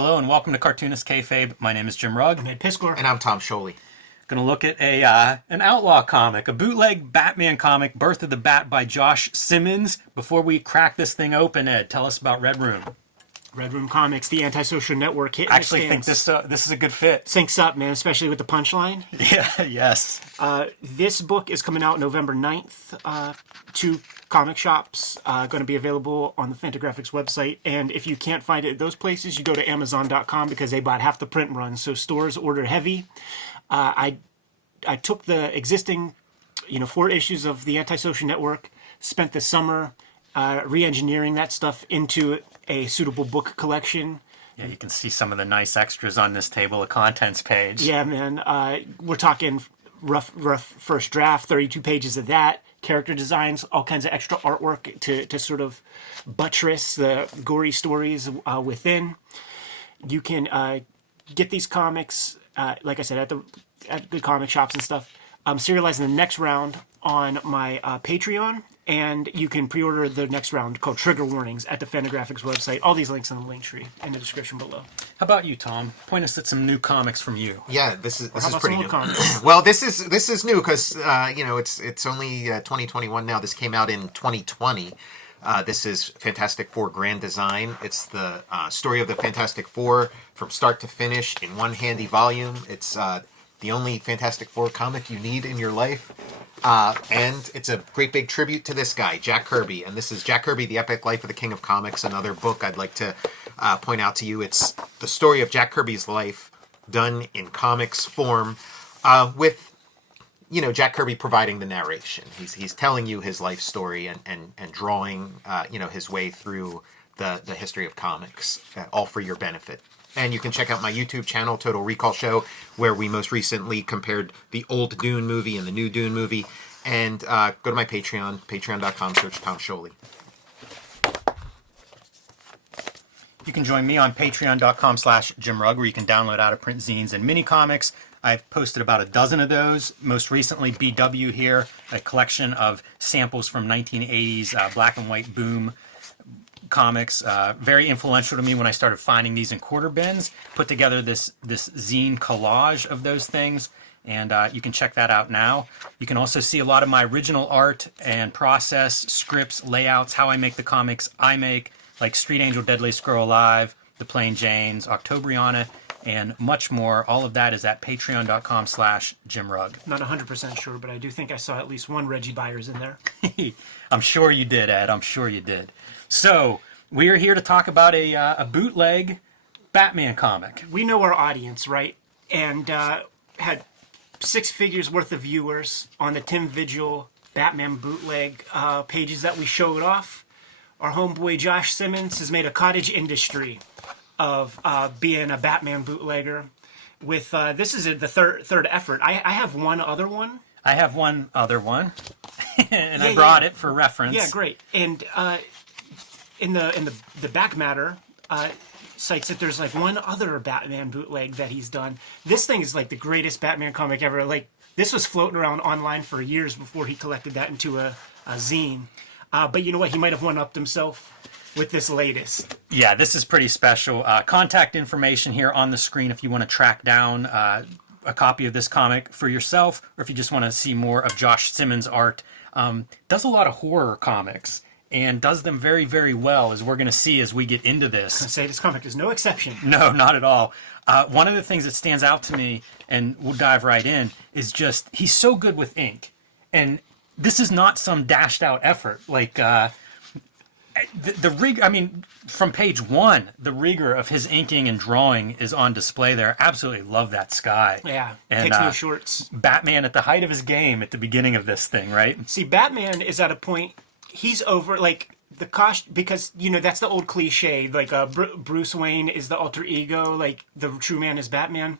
Hello and welcome to Cartoonist Kayfabe. My name is Jim Rugg. I'm Ed Piscor. And I'm Tom Scholey. Going to look at an Outlaw comic, a bootleg Batman comic, Birth of the Bat by Josh Simmons. Before we crack this thing open, Ed, tell us about Red Room. Red Room Comics, the antisocial network. I actually think this is a good fit. Syncs up, man, especially with the punchline. Yeah, yes. This book is coming out November 9th to comic shops. Going to be available on the Fantagraphics website. And if you can't find it at those places, you go to Amazon.com because they bought half the print run. So stores order heavy. I took the existing, 4 issues of the Antisocial Network, spent the summer re-engineering that stuff into a suitable book collection. Yeah, you can see some of the nice extras on this table of contents page. Yeah, man. We're talking rough first draft, 32 pages of that, character designs, all kinds of extra artwork to sort of buttress the gory stories within. You can get these comics, like I said, at good comic shops and stuff. I'm serializing the next round on my Patreon, and you can pre-order the next round called Trigger Warnings at the Fantagraphics website. All these links in the link tree in the description below. How about you, Tom? Point us at some new comics from you. Yeah, this is pretty new. Comics? Well, this is new because it's only 2021 now. This came out in 2020. This is Fantastic Four Grand Design. It's the story of the Fantastic Four from start to finish in one handy volume. It's the only Fantastic Four comic you need in your life. And it's a great big tribute to this guy, Jack Kirby. And this is Jack Kirby, The Epic Life of the King of Comics, another book I'd like to point out to you. It's the story of Jack Kirby's life done in comics form with, Jack Kirby providing the narration. He's telling you his life story and drawing, his way through the history of comics, all for your benefit. And you can check out my YouTube channel, Total Recall Show, where we most recently compared the old Dune movie and the new Dune movie. And go to my Patreon, patreon.com, search Tom Scholey. You can join me on patreon.com/JimRugg, where you can download out-of-print zines and mini-comics. I've posted about a dozen of those. Most recently, BW here, a collection of samples from 1980s black and white boom comics, very influential to me when I started finding these in quarter bins. Put together this zine collage of those things, and you can check that out now. You can also see a lot of my original art and process, scripts, layouts, how I make the comics I make, like Street Angel, Deadliest Girl Alive, The Plain Janes, Octobriana, and much more. All of that is at patreon.com/JimRugg. Not 100% sure, but I do think I saw at least one Reggie Byers in there. I'm sure you did, Ed. I'm sure you did. So, we are here to talk about a bootleg Batman comic. We know our audience, right? And had 6 figures worth of viewers on the Tim Vigil Batman bootleg pages that we showed off. Our homeboy Josh Simmons has made a cottage industry of being a Batman bootlegger. With this is the third effort. I have one other one. I have one other one, and I brought it for reference. Yeah, great. And in the back matter, cites that there's like one other Batman bootleg that he's done. This thing is like the greatest Batman comic ever. Like, this was floating around online for years before he collected that into a zine. But you know what? He might have one-upped himself with this latest. Yeah, this is pretty special. Contact information here on the screen if you want to track down a copy of this comic for yourself, or if you just want to see more of Josh Simmons' art. Does a lot of horror comics, and does them very, very well, as we're going to see as we get into this. I say this comic is no exception. No, not at all. One of the things that stands out to me, and we'll dive right in, is just he's so good with ink. And this is not some dashed out effort. Like, the rig, I mean, from page 1, the rigor of his inking and drawing is on display there. Absolutely love that sky. Yeah, and, takes no shorts. Batman at the height of his game at the beginning of this thing, right? See, Batman is at a point, he's over, like, the cost, because, that's the old cliche, like, Bruce Wayne is the alter ego, like, the true man is Batman.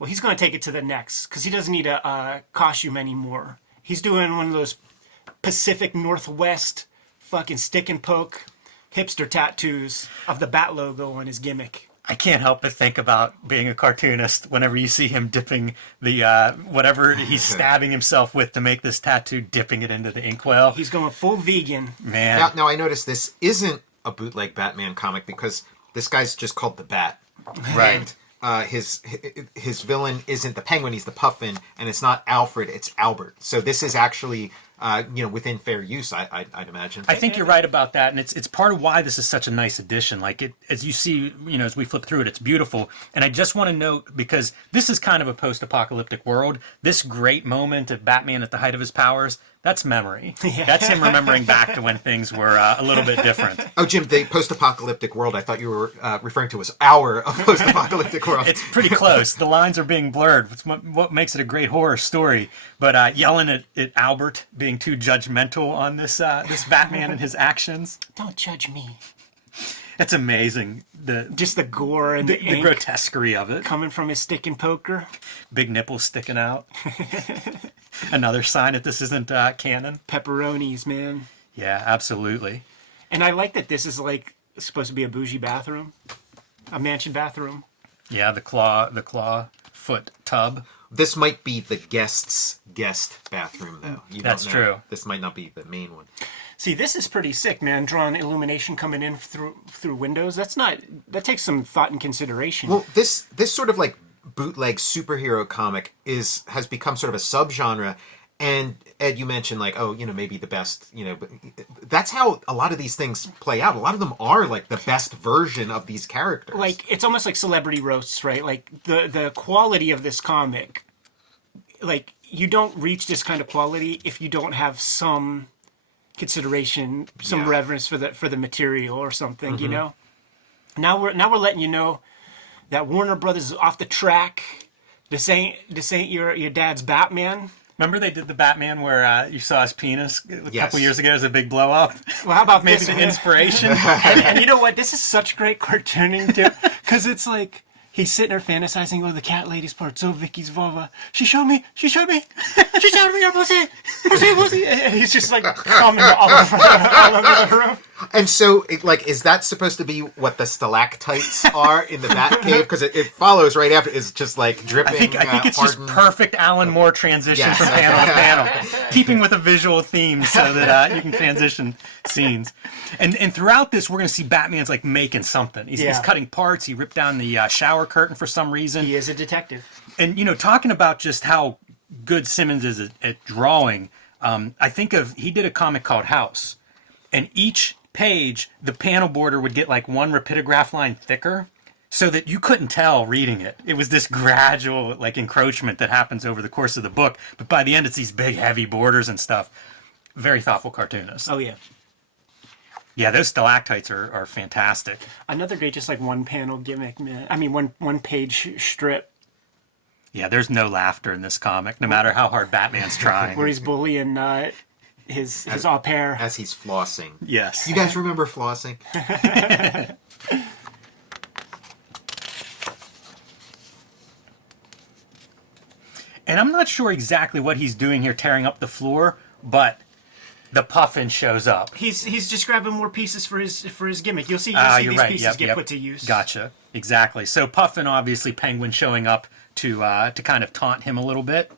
Well, he's going to take it to the next, because he doesn't need a costume anymore. He's doing one of those Pacific Northwest fucking stick and poke hipster tattoos of the Bat logo on his gimmick. I can't help but think about being a cartoonist whenever you see him dipping the whatever he's stabbing himself with to make this tattoo, dipping it into the inkwell. He's going full vegan. Man. Now I noticed this isn't a bootleg Batman comic because this guy's just called the Bat. Right. And his villain isn't the Penguin, he's the Puffin, and it's not Alfred, it's Albert. So this is actually within fair use, I'd imagine. I think you're right about that, and it's part of why this is such a nice addition. Like as you see, as we flip through it, it's beautiful. And I just want to note, because this is kind of a post-apocalyptic world, this great moment of Batman at the height of his powers, that's memory. Yeah. That's him remembering back to when things were a little bit different. Oh, Jim, the post-apocalyptic world I thought you were referring to as our post-apocalyptic world. It's pretty close. The lines are being blurred. It's what makes it a great horror story. But yelling at Albert being too judgmental on this Batman and his actions. Don't judge me. It's amazing. Just the gore and the ink grotesquerie of it. coming from his stick and poker. Big nipples sticking out. Another sign that this isn't canon. Pepperonis, man. Yeah, absolutely. And I like that this is like supposed to be a bougie bathroom, a mansion bathroom. Yeah, the claw foot tub. This might be the guest's guest bathroom, though. That's true. This might not be the main one. See, this is pretty sick, man. Drawn illumination coming in through windows. That takes some thought and consideration. Well, this sort of like bootleg superhero comic has become sort of a subgenre. And Ed, you mentioned like, maybe the best, but that's how a lot of these things play out. A lot of them are like the best version of these characters. Like, it's almost like celebrity roasts, right? Like the quality of this comic, like you don't reach this kind of quality if you don't have some consideration, some reverence for the material or something, Now we're letting you know that Warner Brothers is off the track. This ain't your dad's Batman. Remember they did the Batman where you saw his penis a Yes. couple years ago as a big blow up? Well, how about Maybe this? the inspiration? and you know what? This is such great cartooning too, because it's like he's sitting there fantasizing. Oh, the cat lady's part. So Vicky's vulva. She showed me. She showed me her pussy. Pussy. And he's just like coming all over the room. And so, is that supposed to be what the stalactites are in the Batcave? Because it follows right after. It's just like dripping. I think it's hardened. just perfect Alan Moore transition Yes. from panel to panel, keeping with a visual theme so that you can transition scenes. And throughout this, we're going to see Batman's like making something. He's cutting parts. He ripped down the shower curtain for some reason. He is a detective. And talking about just how good Simmons is at drawing, I think he did a comic called House, and each page the panel border would get like one rapidograph line thicker, so that you couldn't tell reading it. It was this gradual like encroachment that happens over the course of the book, but by the end it's these big heavy borders and stuff. Very thoughtful cartoonist. Oh yeah. Yeah, those stalactites are fantastic. Another great, just like one panel gimmick, man. I mean, one page strip Yeah, there's no laughter in this comic, no matter how hard Batman's trying. where he's bullying his au pair. As he's flossing. Yes. You guys remember flossing? And I'm not sure exactly what he's doing here, tearing up the floor, but the Puffin shows up. He's just grabbing more pieces for his gimmick. You'll see You're these right. pieces get Yep. put to use. Gotcha. Exactly. So Puffin, obviously, Penguin showing up to kind of taunt him a little bit.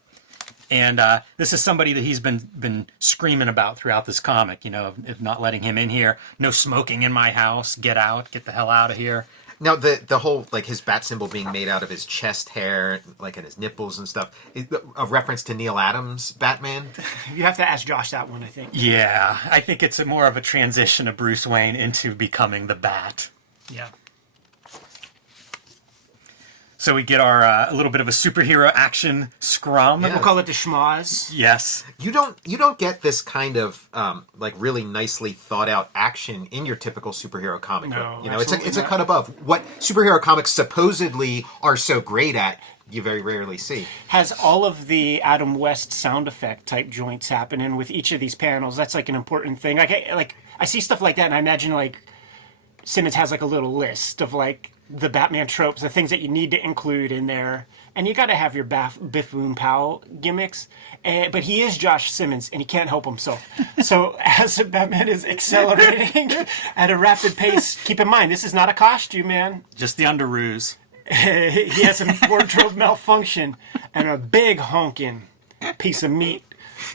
And this is somebody that he's been screaming about throughout this comic, of not letting him in here. No smoking in my house. Get out. Get the hell out of here. Now, the whole, like, his bat symbol being made out of his chest hair, like, and his nipples and stuff, is a reference to Neil Adams' Batman? You have to ask Josh that one, I think. Yeah, I think it's more of a transition of Bruce Wayne into becoming the Bat. Yeah. So we get our a little bit of a superhero action scrum. Yeah. We'll call it the schmoz. Yes. You don't get this kind of like really nicely thought out action in your typical superhero comic No, book. It's absolutely a not. cut above what superhero comics supposedly are so great at. You very rarely see. Has all of the Adam West sound effect type joints happening with each of these panels. That's like an important thing. I see stuff like that, and I imagine like Simmons has like a little list of like the Batman tropes, the things that you need to include in there. And you got to have your Biff Boom Pow gimmicks. But he is Josh Simmons, and he can't help himself. So as Batman is accelerating at a rapid pace, keep in mind, this is not a costume, man. Just the underoos. He has a wardrobe malfunction, and a big honking piece of meat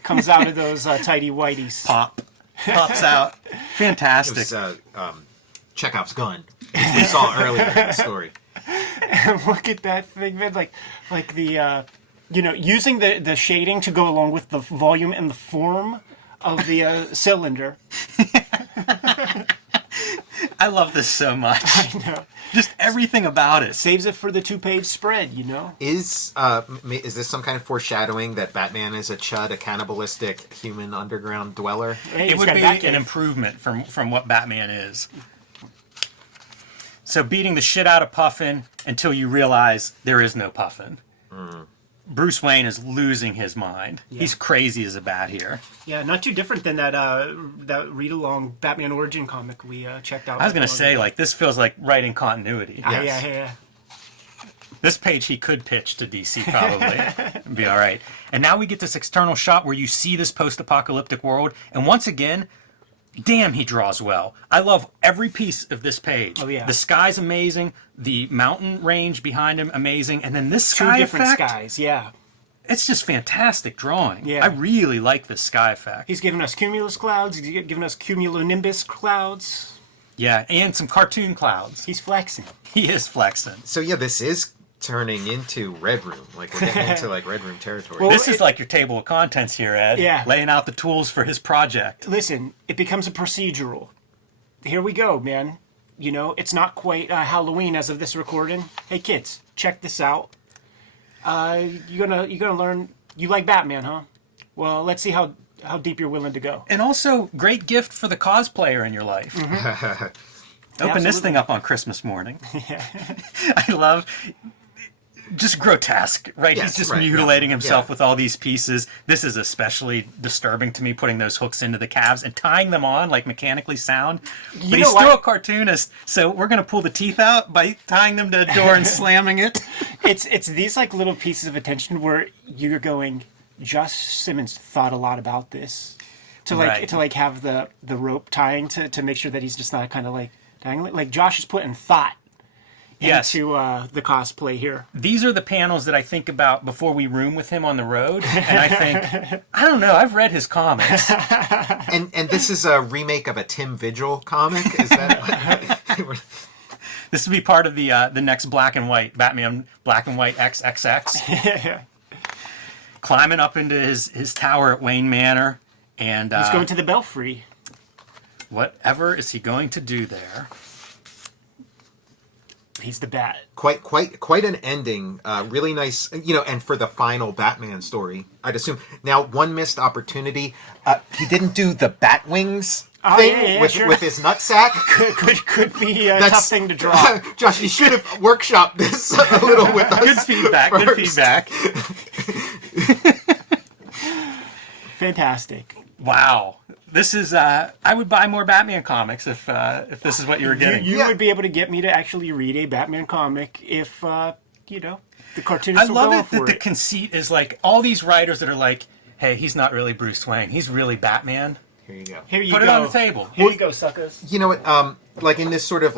comes out of those tidy whities. Pops out. Fantastic. It was Chekhov's gun, as we saw earlier in the story. Look at that thing, man. Like the using the shading to go along with the volume and the form of the cylinder. I love this so much. I know. Just everything about it. Saves it for the 2-page spread, Is this some kind of foreshadowing that Batman is a chud, a cannibalistic human underground dweller? Hey, It he's would got be a back an cave. improvement from what Batman is. So beating the shit out of Puffin until you realize there is no Puffin. Bruce Wayne is losing his mind. Yeah. He's crazy as a bat here. Yeah, not too different than that read-along Batman Origin comic we checked out. I was going to say, like, this feels like right in continuity. Yes. Yeah. This page he could pitch to DC probably and be all right. And now we get this external shot where you see this post-apocalyptic world. And once again, damn, he draws well. I love every piece of this page. Oh, yeah. The sky's amazing. The mountain range behind him, amazing. And then this Two sky different effect, skies, yeah. it's just fantastic drawing. Yeah. I really like this sky effect. He's given us cumulus clouds. He's given us cumulonimbus clouds. Yeah, and some cartoon clouds. He's flexing. He is flexing. So yeah, this is turning into Red Room. Like we're getting into like Red Room territory. Well, This is like your table of contents here, Ed. Yeah. Laying out the tools for his project. Listen, it becomes a procedural. Here we go, man. It's not quite Halloween as of this recording. Hey, kids, check this out. You're gonna learn. You like Batman, huh? Well, let's see how deep you're willing to go. And also, great gift for the cosplayer in your life. Open this Absolutely. thing up on Christmas morning. I love... Just grotesque, right? Yes, He's just right, mutilating yeah, himself yeah. with all these pieces. This is especially disturbing to me, putting those hooks into the calves and tying them on like mechanically sound. But You he's know still what? a cartoonist, so we're going to pull the teeth out by tying them to a door and slamming it. It's these like little pieces of attention where you're going. Josh Simmons thought a lot about this to Right. have the rope tying to make sure that he's just not kind of like dangling. Like Josh is putting thought Yes. into the cosplay here. These are the panels that I think about before we room with him on the road. And I think, I don't know, I've read his comics. And this is a remake of a Tim Vigil comic. Is that what? This would be part of the next black and white, Batman Black and White XXX. Climbing up into his tower at Wayne Manor. And He's going to the Belfry. whatever is he going to do there? He's the Bat. Quite an ending. Really nice, and for the final Batman story, I'd assume. Now, one missed opportunity. He didn't do the bat wings thing yeah, with sure. with his nutsack. Could be a tough thing to draw. Josh, you should have workshopped this a little with us. Good feedback, good first. feedback. Fantastic. Wow. This is, I would buy more Batman comics if this is what you were getting. You Yeah. would be able to get me to actually read a Batman comic if, the cartoonist I will love go it that for the it. conceit is like all these writers that are like, hey, he's not really Bruce Wayne. He's really Batman. Here you go. Here you Put go. it on the table. Here you go, suckers. You know what? Like in this sort of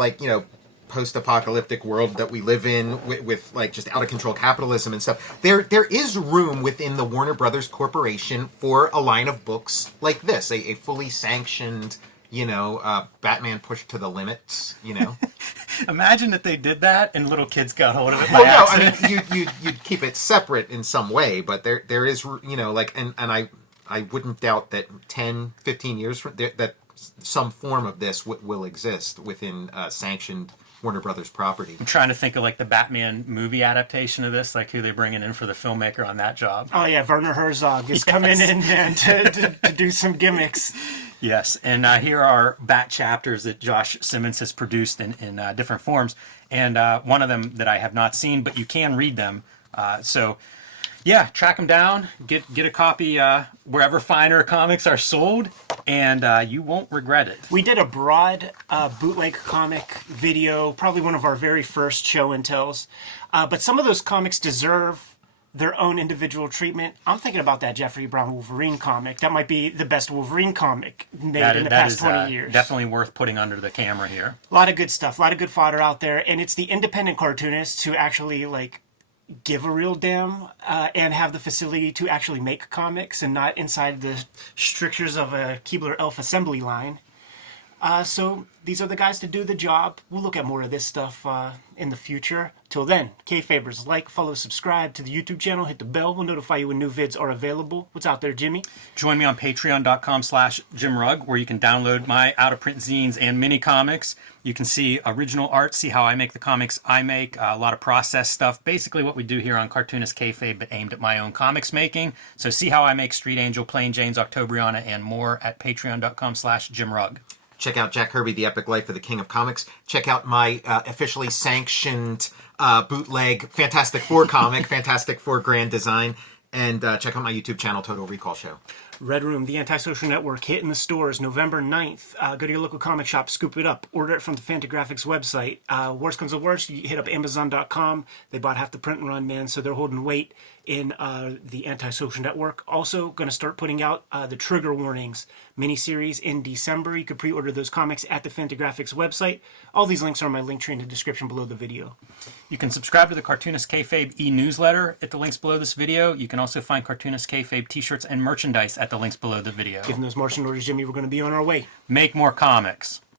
post-apocalyptic world that we live in with like just out of control capitalism and stuff, there is room within the Warner Brothers Corporation for a line of books like this, a fully sanctioned, Batman pushed to the limits, Imagine that they did that and little kids got hold of it by Well, no, I accident. mean you'd keep it separate in some way, but there is and I wouldn't doubt that 10, 15 years from that some form of this will exist within sanctioned Warner Brothers property. I'm trying to think of like the Batman movie adaptation of this, like who they're bringing in for the filmmaker on that job. Oh, yeah, Werner Herzog is coming in, man, to do some gimmicks. Yes, and here are Bat chapters that Josh Simmons has produced in different forms, and one of them that I have not seen, but you can read them. So, yeah, track them down, get a copy wherever finer comics are sold, and you won't regret it. We did a broad bootleg comic video, probably one of our very first show and tells. But some of those comics deserve their own individual treatment. I'm thinking about that Jeffrey Brown Wolverine comic. That might be the best Wolverine comic made in the past 20 years. Definitely worth putting under the camera here. A lot of good stuff, a lot of good fodder out there. And it's the independent cartoonists who actually, give a real damn and have the facility to actually make comics and not inside the strictures of a Keebler Elf assembly line. So these are the guys to do the job. We'll look at more of this stuff in the future. Till then, Kayfabers, like, follow, subscribe to the YouTube channel, hit the bell. We'll notify you when new vids are available. What's out there, Jimmy? Join me on patreon.com/JimRugg, where you can download my out-of-print zines and mini comics. You can see original art, see how I make the comics I make, a lot of process stuff. Basically what we do here on Cartoonist Kayfabe, but aimed at my own comics making. So see how I make Street Angel, Plain Jane's, Octobriana, and more at patreon.com/JimRugg. Check out Jack Kirby, The Epic Life of the King of Comics. Check out my officially sanctioned bootleg Fantastic Four comic, Fantastic Four Grand Design. And check out my YouTube channel, Total Recall Show. Red Room, the Antisocial Network, hitting the stores November 9th. Go to your local comic shop, scoop it up, order it from the Fantagraphics website. Worst comes to worst, you hit up Amazon.com. They bought half the print run, man, so they're holding weight in the Antisocial Network. Also, going to start putting out the Trigger Warnings miniseries in December. You can pre-order those comics at the Fantagraphics website. All these links are in my link tree in the description below the video. You can subscribe to the Cartoonist Kayfabe e-newsletter at the links below this video. You can also find Cartoonist Kayfabe t-shirts and merchandise at the links below the video. Given those marching orders, Jimmy, we're going to be on our way. Make more comics.